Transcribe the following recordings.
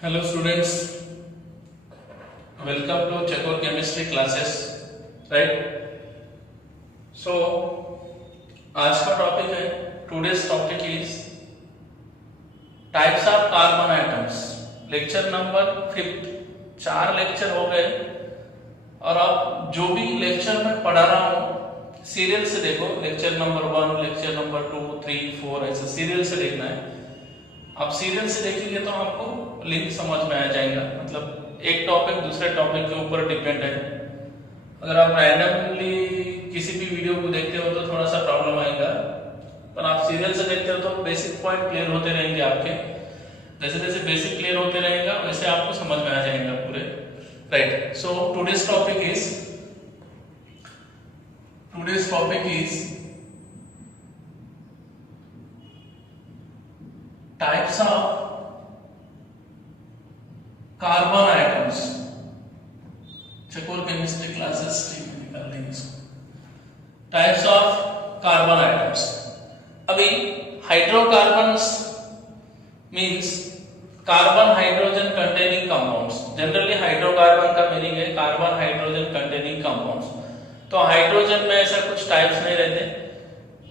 Hello students, welcome to Chakor chemistry classes, right? So आज का topic है, today's topic is types of carbon atoms, lecture number 5। 4 lecture हो गए और अब जो भी लेक्चर मैं पढ़ा रहा हूँ सीरियल से देखो, लेक्चर नंबर 1, लेक्चर नंबर 2, 3, 4 ऐसे सीरियल से देखना है। आप सीरियल से देखेंगे तो आपको लिंक समझ में आ जाएगा, मतलब एक टॉपिक दूसरे टॉपिक के ऊपर डिपेंड है। अगर आप रैंडमली किसी भी वीडियो को देखते हो तो थोड़ा सा प्रॉब्लम आएगा, पर आप सीरियल से देखते हो तो बेसिक पॉइंट क्लियर होते रहेंगे आपके। जैसे जैसे बेसिक क्लियर होते रहेगा वैसे आपको समझ में आ जाएगा पूरे, right. So today's topic is types of carbon atoms। Chakor chemistry classes निकाल देंगे इसको। Types of carbon atoms. अभी hydrocarbons means carbon hydrogen containing compounds. Generally hydrocarbon का मीनिंग है कार्बन हाइड्रोजन कंटेनिंग कंपाउंड्स। तो हाइड्रोजन में ऐसा कुछ टाइप्स नहीं रहते,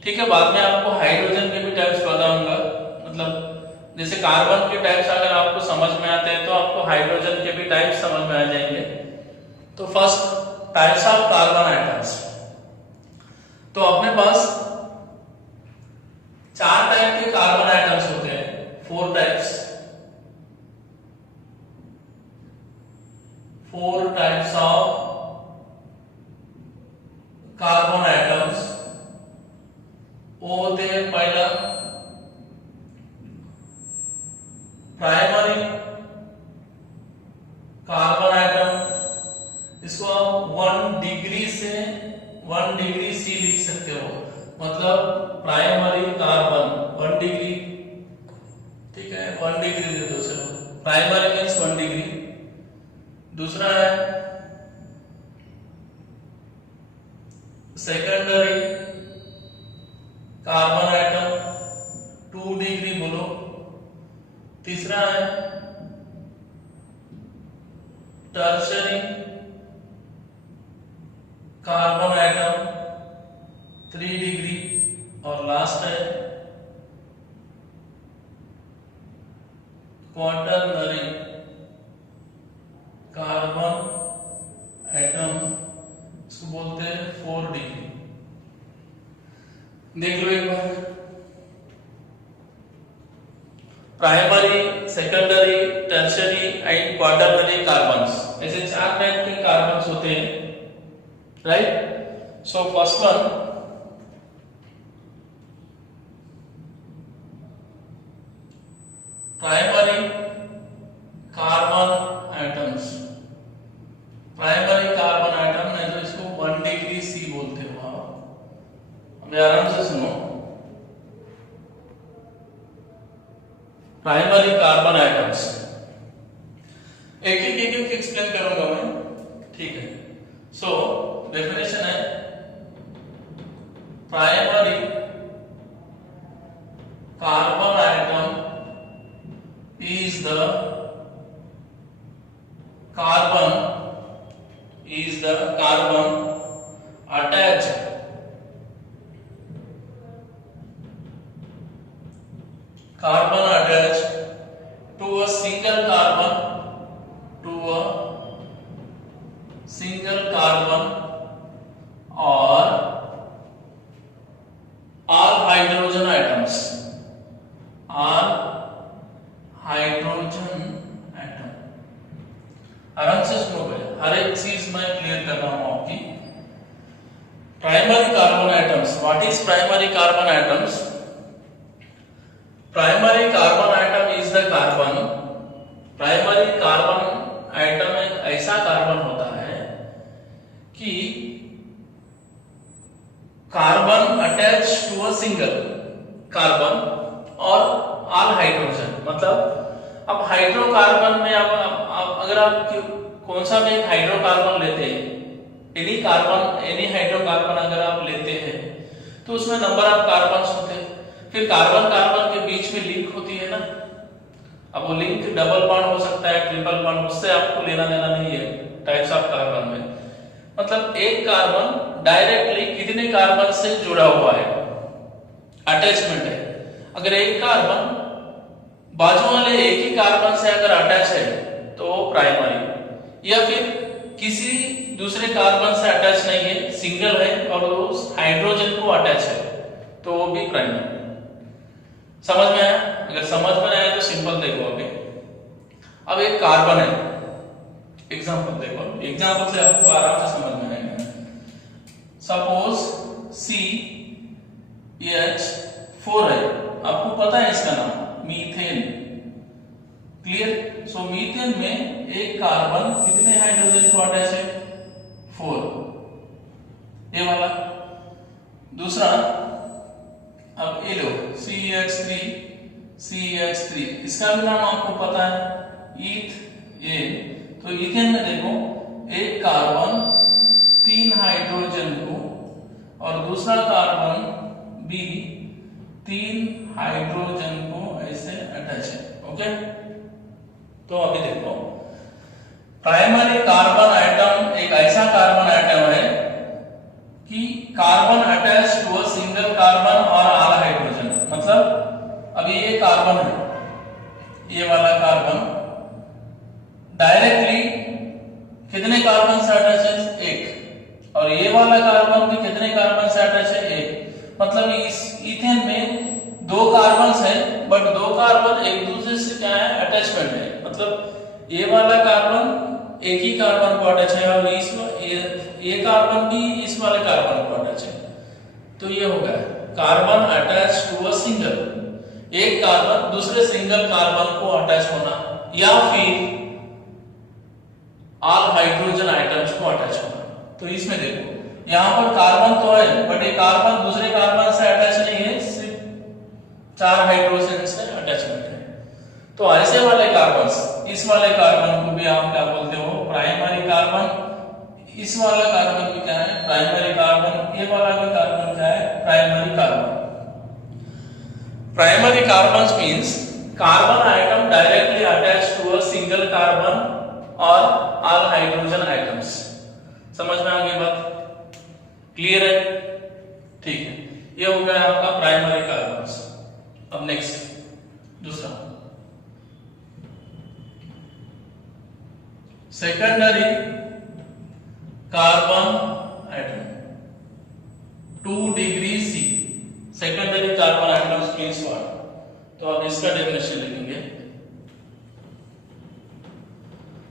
ठीक है। बाद में आपको हाइड्रोजन के भी टाइप्स बताऊंगा, मतलब जैसे कार्बन के टाइप्स अगर आपको समझ में आते हैं तो आपको हाइड्रोजन के भी टाइप्स समझ में आ जाएंगे। तो first types of carbon items. तो अपने पास 4 टाइप के कार्बन आइटम्स होते हैं, 4 types. 4 types of carbon items. वो होते हैं, पहला प्राइमरी कार्बन आइटम। इसको आप 1 डिग्री से 1 डिग्री सी लिख सकते हो, मतलब प्राइमरी कार्बन 1 डिग्री, ठीक है। 1 डिग्री दे दो, चलो प्राइमरी मीन्स 1 डिग्री। दूसरा है सेकेंडरी कार्बन आइटम 2 डिग्री बोलो। तीसरा है टर्शरी कार्बन आइटम 3 डिग्री। और लास्ट है क्वाटरनरी कार्बन आइटम, इसको बोलते हैं 4 डिग्री। देख लो एक बार, primary, secondary, tertiary and quaternary carbons, ऐसे 4 टाइप के कार्बन्स होते हैं, right. So first one, primary carbon atoms. Primary carbon atom नहीं तो इसको 1 डिग्री सी बोलते हो। अब आराम से सुनो, प्राइमरी कार्बन आइटम्स एक एक एक्सप्लेन करूंगा मैं, ठीक है। सो डेफिनेशन है, primary carbon atom is the carbon attached to a single carbon or all hydrogen atoms, आराम से सुनो भाई, हर एक चीज मैं क्लियर कर रहा हूं आपकी। Primary carbon atoms, what is primary carbon atoms? Primary carbon atom is the carbon. Primary carbon atom एक ऐसा कार्बन होता है कि carbon attach to a single carbon और ऑल हाइड्रोजन। मतलब अब हाइड्रोकार्बन में अगर आप कौन सा भी एक हाइड्रोकार्बन लेते हैं, एनी हाइड्रोकार्बन अगर आप लेते हैं तो उसमें नंबर ऑफ कार्बन्स होते हैं। फिर कार्बन कार्बन के बीच में लिंक होती है ना, अब वो लिंक डबल बॉन्ड हो सकता है, ट्रिपल बॉन्ड, उससे आपको लेना देना नहीं है टाइप्स ऑफ कार्बन में। मतलब एक कार्बन डायरेक्टली कितने कार्बन से जुड़ा हुआ है, अटैचमेंट है। अगर एक कार्बन बाजू वाले एक ही कार्बन से अगर अटैच है तो वो प्राइमरी, या फिर किसी दूसरे कार्बन से अटैच नहीं है, सिंगल है और वो हाइड्रोजन को अटैच है तो वो भी प्राइमरी। समझ में आया? अगर समझ में आया तो सिंपल देखो। अभी अब एक कार्बन है, एग्जांपल देखो, एग्जांपल से आपको आराम से समझ में आएगा। सपोज CH4 है, आपको पता है इसका नाम मीथेन, क्लियर? सो मीथेन में एक कार्बन कितने हाइड्रोजन को अटैच है? 4, ये वाला। दूसरा अब ये लो CH3, इसका भी नाम आपको पता है ईथेन। तो ईथेन में देखो एक कार्बन 3 हाइड्रोजन को और दूसरा कार्बन भी 3 हाइड्रोजन को ऐसे अटैच है। ओके, तो अभी देखो प्राइमरी कार्बन आइटम एक ऐसा कार्बन आइटम है कि carbon attach to a single carbon और ऑल हाइड्रोजन। मतलब अभी ये कार्बन है, ये वाला कार्बन डायरेक्टली कितने कार्बन से अटैच है? 1, और ये वाला कार्बन भी कितने कार्बन से अटैच है? 1। मतलब इस ईथेन में 2 कार्बन है, बट 2 कार्बन एक दूसरे से क्या है? अटैचमेंट है। मतलब ये वाला कार्बन एक ही कार्बन को अटैच है और ये कार्बन भी इस वाले कार्बन को अटैच है। तो ये हो गया carbon attach to a single, एक कार्बन दूसरे सिंगल कार्बन को अटैच होना, या फिर ऑल हाइड्रोजन आइटम्स को अटैच होना। तो इसमें देखो यहाँ पर कार्बन तो है, बट ये कार्बन दूसरे कार्बन से अटैच नहीं है, सिर्फ 4 हाइड्रोजन से अटैचमेंट है। तो ऐसे वाले कार्बन, इस वाले कार्बन को भी आप क्या बोलते हो? Primary carbon. इस वाला कार्बन भी क्या है? Primary carbon. ये वाला भी कार्बन क्या है? Primary carbon. Primary carbon means carbon atom directly attached to a single carbon और ऑल हाइड्रोजन आइटम्स। समझ में आ गई बात? क्लियर है? ठीक है, ये हो गया आपका प्राइमरी कार्बन। अब नेक्स्ट दूसरा secondary carbon atom 2 degree C। Secondary carbon atoms means what? तो अब इसका डेफिनेशन लिखेंगे।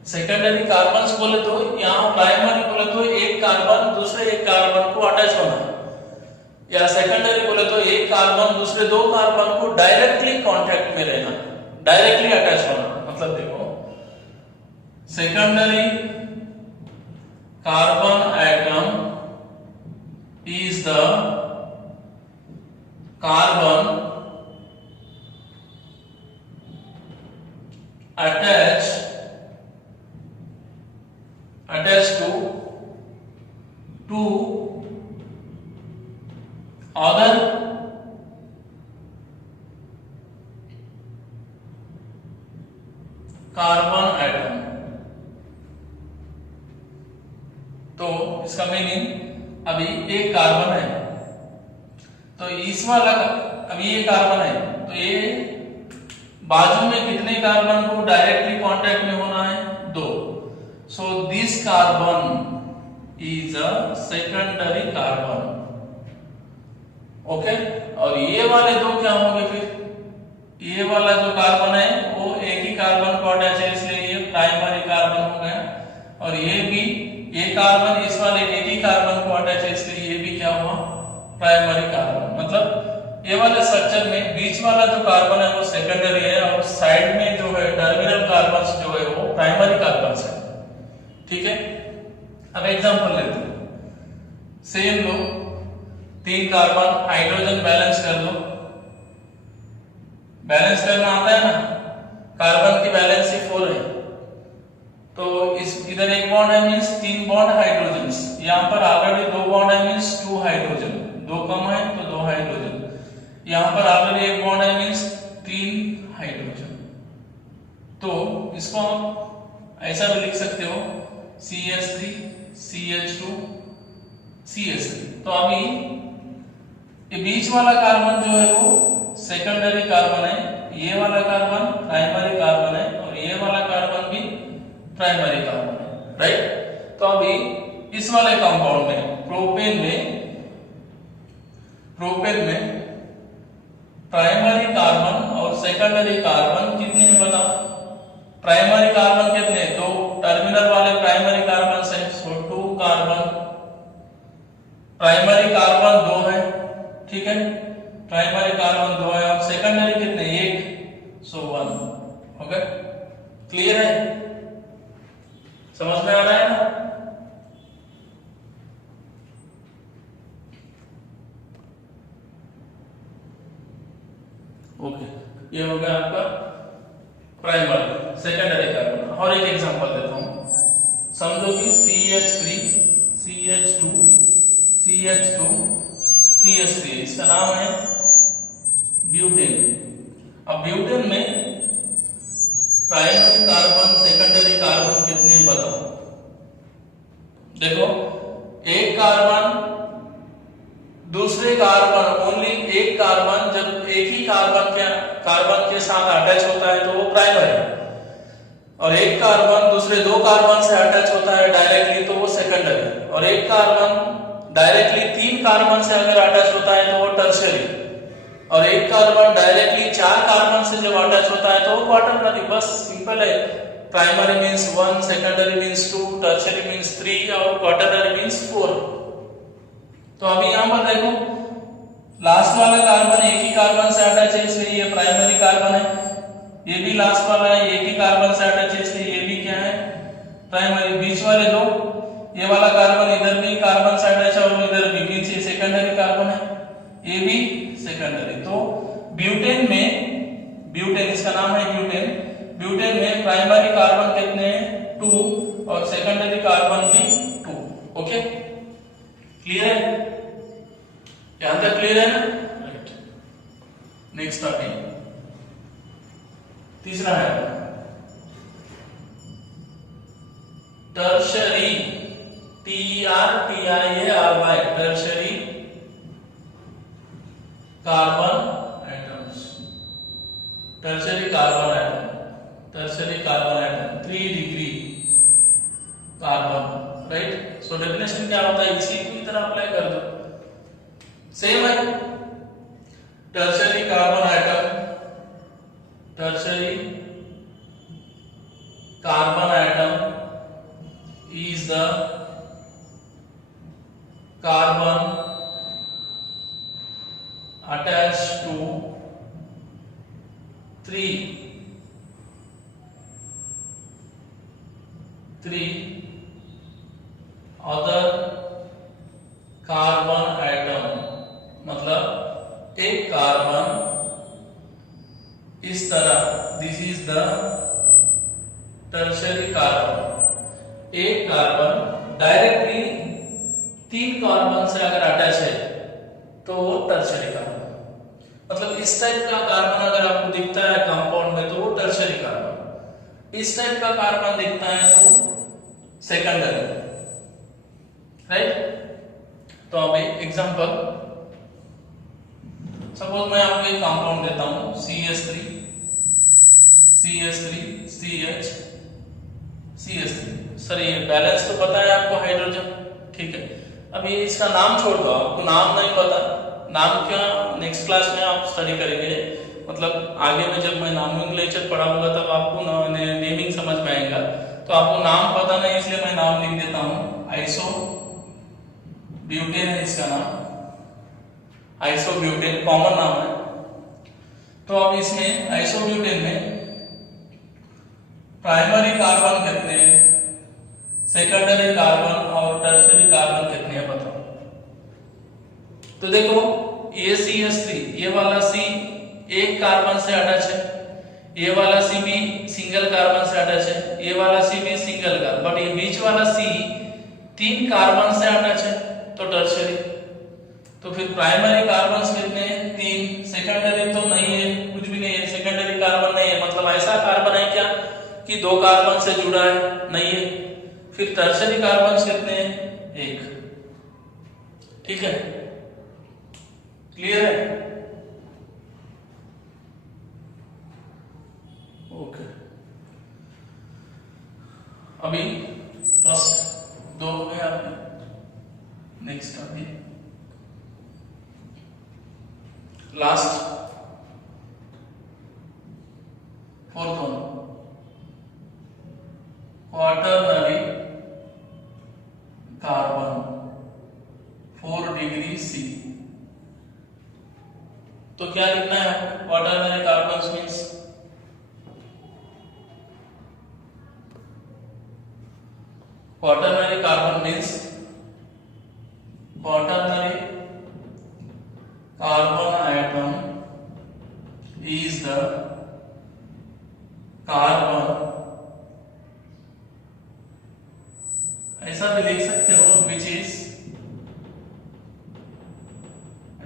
सेकेंडरी कार्बन्स बोले तो यहाँ प्राइमरी बोले तो एक कार्बन दूसरे एक कार्बन को अटैच होना, या सेकेंडरी बोले तो एक कार्बन दूसरे 2 कार्बन को डायरेक्टली कांटेक्ट में रहना, डायरेक्टली अटैच होना। मतलब देखो secondary carbon atom is the carbon attached to 2 other carbon atom। तो इसका मीनिंग अभी एक कार्बन है, तो इस वाला अभी ये कार्बन है, तो ये बाजू में कितने कार्बन को डायरेक्टली कांटेक्ट में होना है? 2। So this carbon is a secondary carbon. Okay, और ये वाले 2 क्या होंगे? फिर ये वाला जो कार्बन है वो एक ही कार्बन को अटैच है, इसलिए ये प्राइमरी कार्बन हो गया। और ये भी ये कार्बन इस वाले एक ही कार्बन को अटैच है, इसलिए ये भी क्या हुआ? Primary carbon. मतलब ये वाले स्ट्रक्चर में बीच वाला जो कार्बन है वो सेकेंडरी है, और साइड में जो है टर्मिनल कार्बन जो है वो प्राइमरी कार्बन है। ठीक है, अब एग्जांपल लेते हैं। सेम लो, 3 कार्बन, हाइड्रोजन बैलेंस कर लो। बैलेंस करना आता है ना? कार्बन की बैलेंस 4 है, तो इस इधर एक बॉन्ड है मींस 3 बॉन्ड हाइड्रोजन्स, यहाँ पर ऑलरेडी 2 बॉन्ड है मींस 2 हाइड्रोजन, 2 कम है तो 2 हाइड्रोजन। यहाँ पर ऑलरेडी एक बॉन्ड है, मीन्स 3 हाइड्रोजन। तो इसको आप ऐसा भी लिख सकते हो CH3 CH2 CH3। तो अभी ये बीच वाला कार्बन जो है वो सेकेंडरी कार्बन है, ये वाला कार्बन प्राइमरी कार्बन है और ये वाला कार्बन भी प्राइमरी कार्बन है, राइट। तो अभी इस वाले कंपाउंड में प्रोपेन में प्राइमरी कार्बन और सेकेंडरी कार्बन कितने हैं बताओ। प्राइमरी कार्बन कितने, 2 टर्मिनल वाले प्राइमरी कार्बन से, सो 2 कार्बन, प्राइमरी कार्बन 2 है, ठीक है, प्राइमरी कार्बन 2 है और सेकेंडरी कितने, 1, सो 1, हो गया। क्लियर है, समझ में आ रहा है ना। ओके, ये हो गया आपका प्राइमरी। सेकेंडरी कार्बन और एक एग्जांपल देता हूं। समझो कि CH3 CH2 CH2 CH3, इसका नाम है ब्यूटेन। अब ब्यूटेन में प्राइमरी कार्बन सेकेंडरी कार्बन कितने बताओ। देखो, एक कार्बन दूसरे कार्बन, ओनली एक कार्बन जब एक ही कार्बन के साथ अटैच होता है तो वो प्राइमरी, और एक कार्बन दूसरे 2 कार्बन से अटैच होता है डायरेक्टली तो वो सेकेंडरी, और एक कार्बन डायरेक्टली 3 कार्बन से अगर अटैच होता है तो वो टर्शियरी, और एक कार्बन डायरेक्टली 4 कार्बन से जब अटैच होता है तो वो क्वाटरनरी। बस सिंपल है, primary means 1, secondary means 2, tertiary means 3 और क्वाटरनरी मींस 4। तो अभी यहां पर देखो, लास्ट वाला कार्बन एक ही कार्बन से अटैच है इसलिए ये प्राइमरी कार्बन है, ये भी लास्ट वाला है एक ही कार्बन से अटैच है इसलिए ये भी क्या है, प्राइमरी। बीच वाले 2, ये वाला कार्बन इधर भी कार्बन से अटैच है और इधर भी, बीच से सेकेंडरी कार्बन है, ये भी सेकेंडरी। तो ब्यूटेन इसका नाम है ब्यूटेन में प्राइमरी कार्बन कितने हैं, 2 और सेकेंडरी कार्बन भी 2। ओके, क्लियर है, यहां तक क्लियर है ना, राइट। नेक्स्ट टॉपिक, तीसरा है tertiary, TERTIARY, tertiary carbon atoms. Tertiary carbon atom 3 degree carbon, right. So definition क्या होता है, इसी की तरह अप्लाई कर दो, सेम है। Tertiary carbon atom is the carbon attached to 3 other carbon atom. मतलब एक कार्बन इस तरह, this is the tertiary carbon. एक कार्बन डायरेक्टली 3 कार्बन से अगर अटैच है तो वो टर्शियरी कार्बन। मतलब इस टाइप का कार्बन अगर आपको दिखता है कंपाउंड में तो वो टर्शियरी कार्बन, इस टाइप का कार्बन दिखता है तो सेकेंडरी, राइट। तो अभी एग्जांपल, सपोज मैं आपको एक कंपाउंड देता हूं CH3 CH3। सर ये बैलेंस तो पता है आपको हाइड्रोजन, ठीक है। अब ये इसका नाम छोड़ दो, आपको नाम नहीं पता, नाम क्या नेक्स्ट क्लास में आप स्टडी करेंगे। मतलब आगे में जब मैं नॉमेनक्लेचर पढ़ाऊंगा तब आपको नेमिंग समझ में आएगा। तो आपको नाम पता नहीं इसलिए मैं नाम लिख देता हूं, आइसोब्यूटेन है इसका नाम, आइसोब्यूटेन कॉमन नाम है। तो अब इसमें आइसोब्यूटेन में प्राइमरी कार्बन कितने हैं, सेकेंडरी कार्बन और टर्शियरी कार्बन कितने हैं बताओ। तो देखो ये CH3, ये वाला C एक कार्बन से अटैच है, ये वाला C भी सिंगल कार्बन से अटैच है, ये वाला C भी सिंगल कार्बन, बट ये बीच वाला C 3 कार्बन से अटैच है तो टर्शियरी। तो फिर प्राइमरी कार्बन कितने हैं, 3, कि 2 कार्बन से जुड़ा है, नहीं है। फिर टर्शरी कार्बन कितने हैं? 1। ठीक है, क्लियर है? ओके, अभी फर्स्ट 2 हो गए आपने। नेक्स्ट अभी last 4th one, quaternary carbon 4 degree C। तो क्या लिखना है आपको? Quaternary carbon means quaternary carbon means quaternary carbon atom is the carbon, ऐसा भी लिख सकते हो, which is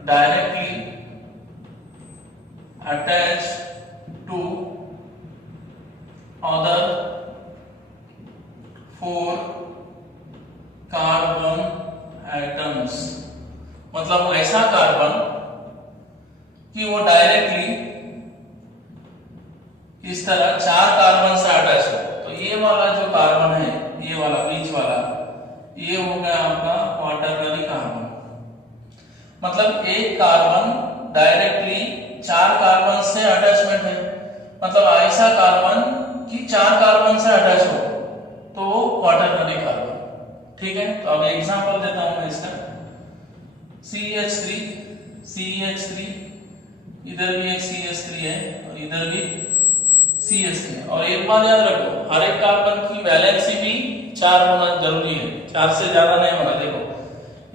directly attached to other 4 carbon atoms. मतलब ऐसा कार्बन कि वो डायरेक्टली इस तरह 4 कार्बन से अटैच हो। तो ये वाला जो कार्बन है, ये वाला बीच वाला, ये हो गया आपका क्वाटरनरी कार्बन। मतलब एक कार्बन डायरेक्टली 4 कार्बन से अटैचमेंट है, मतलब ऐसा कार्बन कि 4 कार्बन से अटैच हो, तो वो क्वाटरनरी कार्बन। ठीक है, तो अब एग्जांपल देता हूं मैं इसका। CH3 इधर भी एक CH3 है और इधर भी CH3 है। और एक बात याद रखो, हर एक कार्बन की वैलेंसी भी 4 होना जरूरी है, 4 से ज्यादा नहीं होना। देखो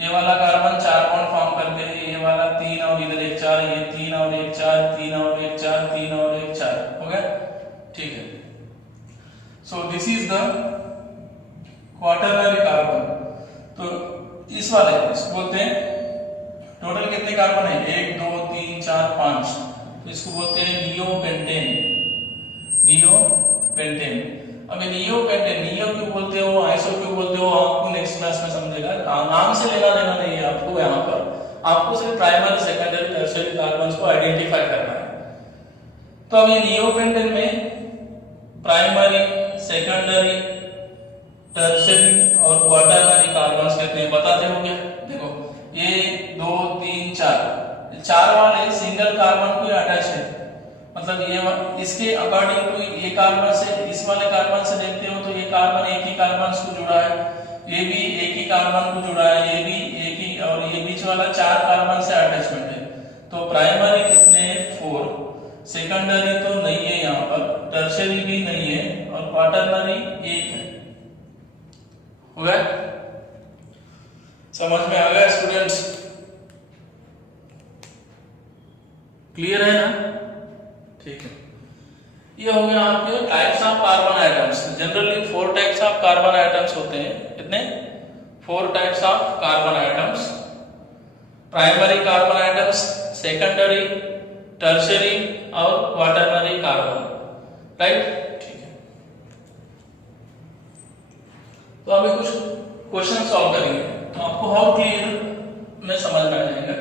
ये वाला कार्बन 4 बॉन्ड फॉर्म करते हैं, ये वाला 3 और इधर एक 4, ये 3 और एक 4, 3 और एक 4, 3 और एक 4, हो गया? ठीक है, so this is the quaternary carbon. तो इस वाले इसको बोलते हैं, टोटल कितने कार्बन है? 1 2 3 4 5, तो इसको बोलते हैं नियोपेंटेन। अब नियोपेंटेन, नियो क्यों बोलते हो, आइसो क्यों बोलते हो, आपको नेक्स्ट क्लास में समझेगा। नाम से लेना देना नहीं है आपको, यहाँ पर आपको सिर्फ प्राइमरी सेकेंडरी टर्शियरी कार्बन्स को आइडेंटिफाई करना है। तो अब ये नियोपेंटेन में प्राइमरी, सेकेंडरी, टर्शियरी और क्वाटरनरी कार्बन्स कहते हैं, बताते हो क्या? देखो ये 2 3 4 वाले सिंगल कार्बन को अटैच है, मतलब ये इसके अकॉर्डिंग टू ये कार्बन से इस वाले कार्बन से देखते हो तो ये कार्बन एक ही कार्बन को जुड़ा है, ये भी एक ही कार्बन को जुड़ा है, ये भी एक ही, और ये बीच वाला 4 कार्बन से अटैचमेंट है। तो प्राइमरी कितने? 4, सेकेंडरी तो नहीं है यहाँ पर, टर्शियरी भी नहीं है, और क्वाटरनरी 1 है। हो गया? समझ में आ गया स्टूडेंट्स? क्लियर है ना? ठीक है, ये हो गया आपके types of carbon items. Generally 4 types of carbon items होते हैं। कितने? 4 types of carbon atoms, primary carbon items, secondary, tertiary और क्वाटरनरी कार्बन, राइट? ठीक है, तो अभी कुछ क्वेश्चन सॉल्व करेंगे, तो आपको हाउ क्लियर में समझ में आ जाएगा।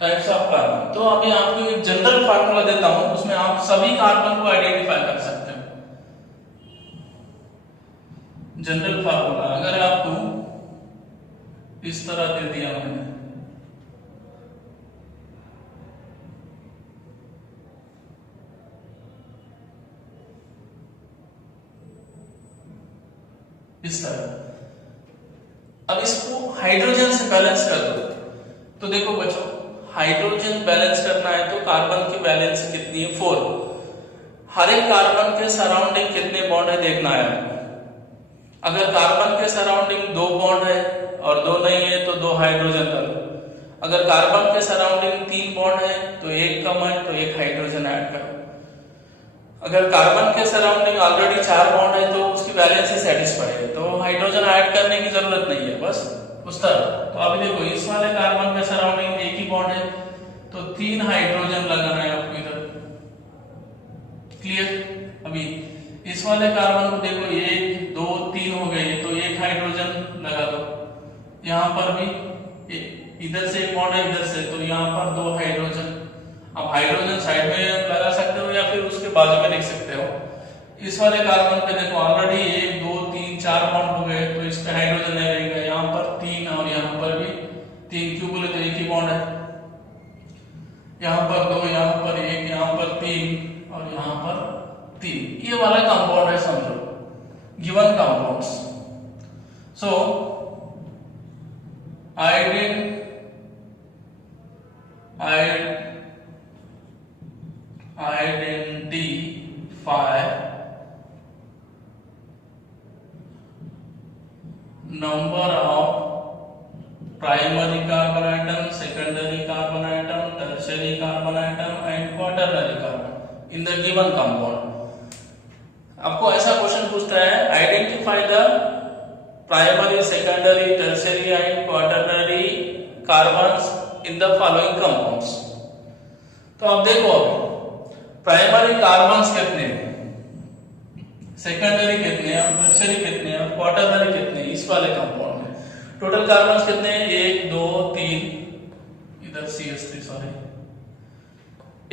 टाइप्स ऑफ कार्बन, तो अभी आपको एक जनरल फार्मूला देता हूं, उसमें आप सभी कार्बन को आइडेंटिफाई कर सकते हो। जनरल फार्मूला अगर आपको इस तरह दे दिया मैंने, इस तरह, अब इसको हाइड्रोजन से बैलेंस कर दो। तो देखो बच्चों, हाइड्रोजन बैलेंस करना है तो कार्बन की वैलेंस कितनी है? 4। हर एक कार्बन के सराउंडिंग कितने बॉन्ड है देखना है आपको। अगर कार्बन के सराउंडिंग 2 बॉन्ड है और 2 नहीं है तो 2 हाइड्रोजन कर लो। अगर कार्बन के सराउंडिंग 3 बॉन्ड है तो 1 कम है तो 1 हाइड्रोजन ऐड करो। अगर कार्बन के सराउंडिंग ऑलरेडी 4 बॉन्ड है तो उसकी बैलेंस ही सेटिस्फाई है, तो हाइड्रोजन ऐड करने की जरूरत नहीं है, बस उस तरह। तो अभी देखो इस वाले कार्बन के सराउंडिंग एक ही बॉन्ड है, तो 3 हाइड्रोजन लगाना है आपको इधर। क्लियर? अभी इस वाले कार्बन को देखो 1 2 3 हो गए, तो 1 हाइड्रोजन लगा दो। यहाँ पर भी इधर से एक बॉन्ड है, इधर से, तो यहाँ पर 2 हाइड्रोजन। अब हाइड्रोजन साइड में लगा सकते हो या फिर उसके बाजू में लिख सकते हो। इस वाले कार्बन पे देखो ऑलरेडी 1 2 3 4 बॉन्ड हो गए, तो इस पे हाइड्रोजन नहीं रहेगा। यहाँ पर 3 और यहाँ पर भी 3, क्यों बोले तो एक ही बॉन्ड है। यहाँ पर 2, यहाँ पर 1, यहाँ पर 3 और यहाँ पर 3। ये वाला कंपाउंड है समझो, given compounds. So identify number of primary carbon atom, secondary carbon atom, tertiary carbon atom and quaternary carbon in the given compound। आपको ऐसा क्वेश्चन पूछता है, identify the primary, secondary, tertiary and quaternary carbons in the following compounds. तो अब देखो primary carbons कितने हैं, secondary कितने हैं और टर्शियरी कितने हैं और क्वाटरनरी कितने हैं इस वाले कंपाउंड में। टोटल कार्बन्स कितने हैं, 1 2 3, इधर CH3 सॉरी,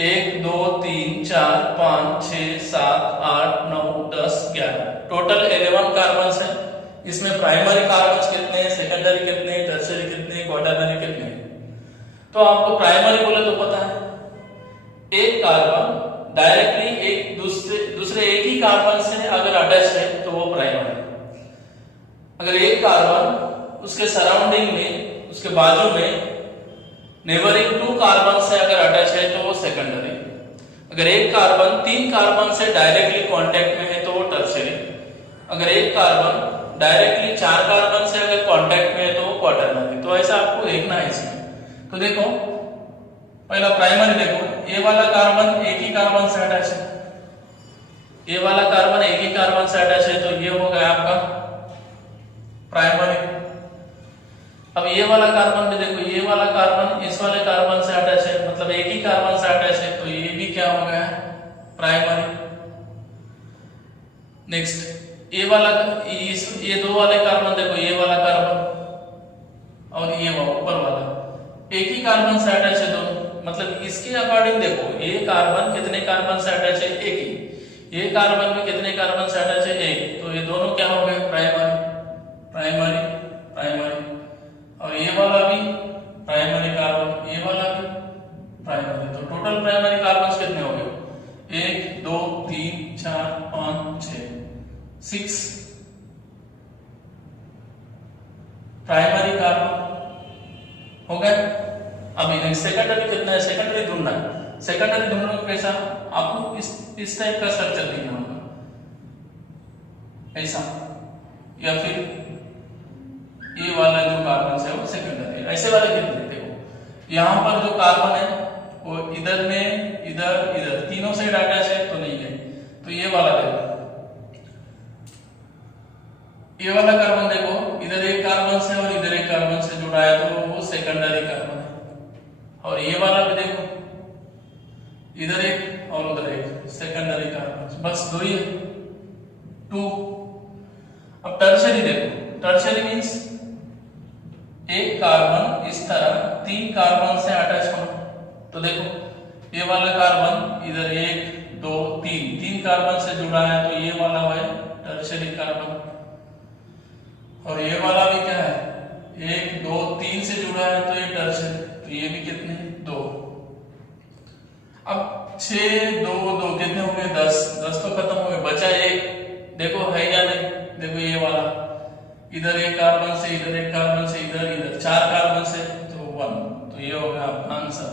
1 2 3 4 5 6 7 8 9 10 11, टोटल 11 कार्बन्स है। इसमें प्राइमरी कार्बन्स कितने हैं, सेकेंडरी कितने हैं, टर्शियरी कितने हैं, क्वाटरनरी कितने हैं। तो आपको प्राइमरी बोले तो पता है, एक कार्बन डायरेक्टली एक दूसरे एक ही कार्बन से अगर अटैच है तो वो प्राइमरी। अगर एक कार्बन उसके सराउंडिंग में, उसके बाजू में नेबरिंग 2 कार्बन से अगर अटैच है तो वो सेकेंडरी। अगर एक कार्बन 3 कार्बन से डायरेक्टली कांटेक्ट में है तो वो टर्शियरी। अगर एक कार्बन डायरेक्टली 4 कार्बन से अगर कांटेक्ट में है तो वो क्वाटरनरी। तो ऐसा आपको देखना है इसमें। तो देखो पहला प्राइमरी देखो, ये वाला कार्बन एक ही कार्बन से अटैच है, ये वाला कार्बन एक ही कार्बन से अटैच है, तो ये हो गया आपका प्राइमरी। अब ये वाला कार्बन भी देखो, ये वाला कार्बन इस वाले कार्बन से अटैच है, मतलब एक ही कार्बन से अटैच है, तो ये भी क्या हो गया प्राइमरी। नेक्स्ट ये वाला, ये 2 वाले कार्बन देखो, ये वाला कार्बन और ये ऊपर वाला एक ही कार्बन से अटैच है दोनों, मतलब इसके अकॉर्डिंग देखो ये कार्बन कितने कार्बन से अटैच है, एक ही। ये कार्बन में कितने कार्बन से अटैच है, एक। तो ये दोनों क्या हो गए प्राइमरी प्राइमरी प्राइमरी। और ये वाला भी प्राइमरी कार्बन, ये वाला भी प्राइमरी। तो टोटल प्राइमरी कार्बन कितने हो गए, 1 2 3 4 5 6 प्राइमरी कार्बन हो गए। अभी सेकेंडरी कितना है, सेकेंडरी ढूंढना है। सेकेंडरी ढूंढना कैसा, आपको इस टाइप का स्ट्रक्चर देखना होगा, ऐसा, या फिर ये वाला जो कार्बन है वो सेकेंडरी। ऐसे वाले कितने देखो, यहाँ पर जो कार्बन है वो इधर में इधर इधर तीनों साइड अटैच है तो नहीं है। तो ये वाला देखो, ये वाला कार्बन देखो, इधर एक कार्बन से और इधर एक कार्बन से जुड़ा है तो वो सेकेंडरी कार्बन है। और ये वाला भी देखो, इधर एक और उधर एक, सेकेंडरी कार्बन, बस 2 ही है, 2। अब टर्शियरी देखो, टर्शियरी मींस एक कार्बन इस तरह 3 कार्बन से अटैच होना। तो देखो ये वाला कार्बन इधर 1 2 3 कार्बन से जुड़ा है, तो ये वाला है टर्शियरी कार्बन। और ये वाला भी क्या है, 1 2 3 से जुड़ा है, तो ये टर्शियरी। तो ये भी कितने, 2। अब 6 2 2 कितने हो गए, 10 तो खत्म हो गए, बचा 1। देखो है या नहीं, देखो ये वाला इधर एक कार्बन से इधर एक कार्बन से इधर 4 कार्बन से, तो 1। तो ये हो गया आंसर।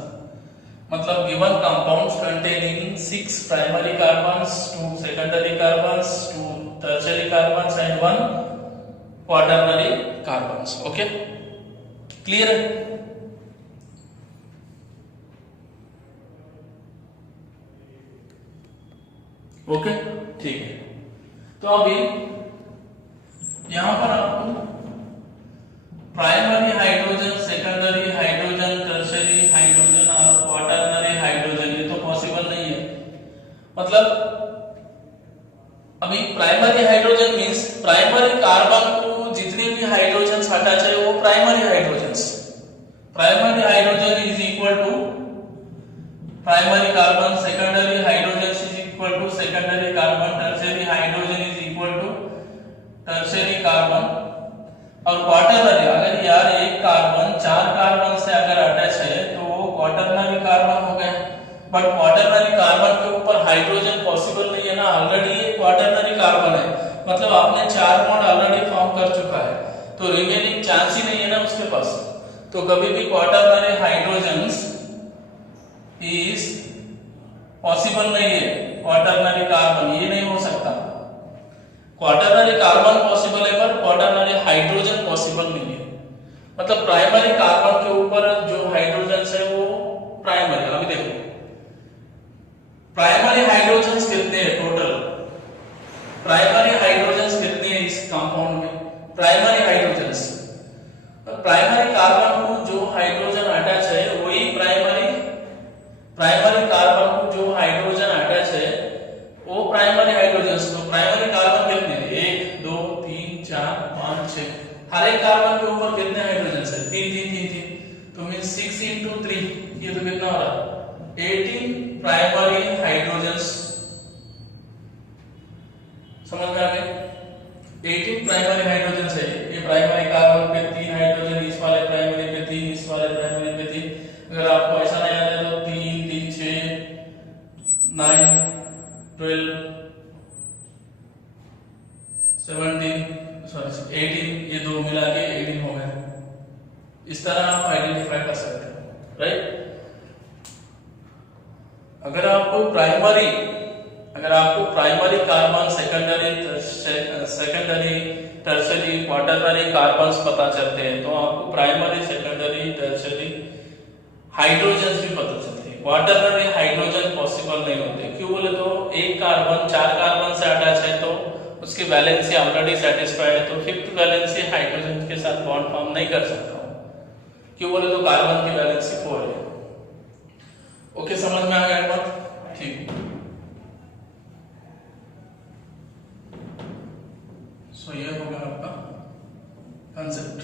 मतलब given compounds containing 6 primary carbons, 2 secondary carbons, 2 tertiary carbons and 1 quaternary carbons. Okay, clear है? ओके, ठीक है। तो अभी यहां पर आपको primary hydrogen, secondary hydrogen, tertiary hydrogen और क्वाटरनरी हाइड्रोजन, ये तो पॉसिबल नहीं है। मतलब अभी primary hydrogen means primary carbon को जितने भी हाइड्रोजन्स अटैच है वो primary hydrogens. Primary hydrogen is equal to primary carbon, secondary hydrogen is equal to secondary carbon, tertiary hydrogen is equal to tertiary carbon. और क्वाटरनरी, अगर यार एक carbon 4 carbon से अगर अटैच है तो वो क्वाटरनरी कार्बन हो गए। बट क्वाटरनरी कार्बन के ऊपर हाइड्रोजन पॉसिबल नहीं है ना, ऑलरेडी ये क्वाटरनरी कार्बन है, मतलब आपने 4 बॉन्ड ऑलरेडी फॉर्म कर चुका है, तो रिमेनिंग चांस ही नहीं है ना उसके पास। तो कभी भी क्वाटरनरी हाइड्रोजन्स इज पॉसिबल नहीं है, क्वाटरनरी कार्बन ये नहीं हो सकता। क्वाटरनरी कार्बन पॉसिबल है पर क्वाटरनरी हाइड्रोजन पॉसिबल नहीं है। मतलब प्राइमरी कार्बन के ऊपर जो हाइड्रोजन्स है वो प्राइमरी। अभी देखो प्राइमरी हाइड्रोजन्स कितने हैं टोटल, प्राइमरी हाइड्रोजन्स कितने हैं इस कंपाउंड में, प्राइमरी हाइड्रोजन्स। प्राइमरी कार्बन को जो हाइड्रोजन अटैच है वही प्राइमरी कार्बन को जो हाइड्रोजन अटैच है वो प्राइमरी हाइड्रोजन्स। तो प्राइमरी कार्बन कितने हैं, 1 2 3 4 5 6, हर एक कार्बन के ऊपर कितने हाइड्रोजन्स है, 3 3 3 3, तो मींस 6 into 3, ये तो कितना हो रहा, 18 प्राइमरी हाइड्रोजन्स। समझ में आ गया, 18 प्राइमरी हाइड्रोजन्स है। ये प्राइमरी कार्बन पे 3 हाइड्रोजन, इस वाले प्राइमरी पे 3, इस वाले प्राइमरी पे 3। अगर आपको ऐसा नहीं याद है तो 3 3 6 9 12 17 सॉरी 18, ये दो मिला के 18 हो गए। इस तरह आप आइडेंटिफाई कर सकते हो, राइट। अगर आपको primary carbon, secondary tertiary quaternary carbons पता चलते हैं तो आपको प्राइमरी, सेकेंडरी, टर्शियरी हाइड्रोजन्स भी पता चलते हैं। क्वाटरनरी हाइड्रोजन पॉसिबल नहीं होते, क्यों बोले तो एक कार्बन 4 कार्बन से अटैच है तो उसकी वैलेंसी ऑलरेडी सेटिस्फाइड है, तो फिफ्थ वैलेंसी हाइड्रोजन के साथ बॉन्ड फॉर्म नहीं कर सकता हूं। क्यों बोले तो कार्बन की वैलेंसी 4 है। ओके, समझ में आ गया बात, ठीक। सो ये होगा आपका कंसेप्ट।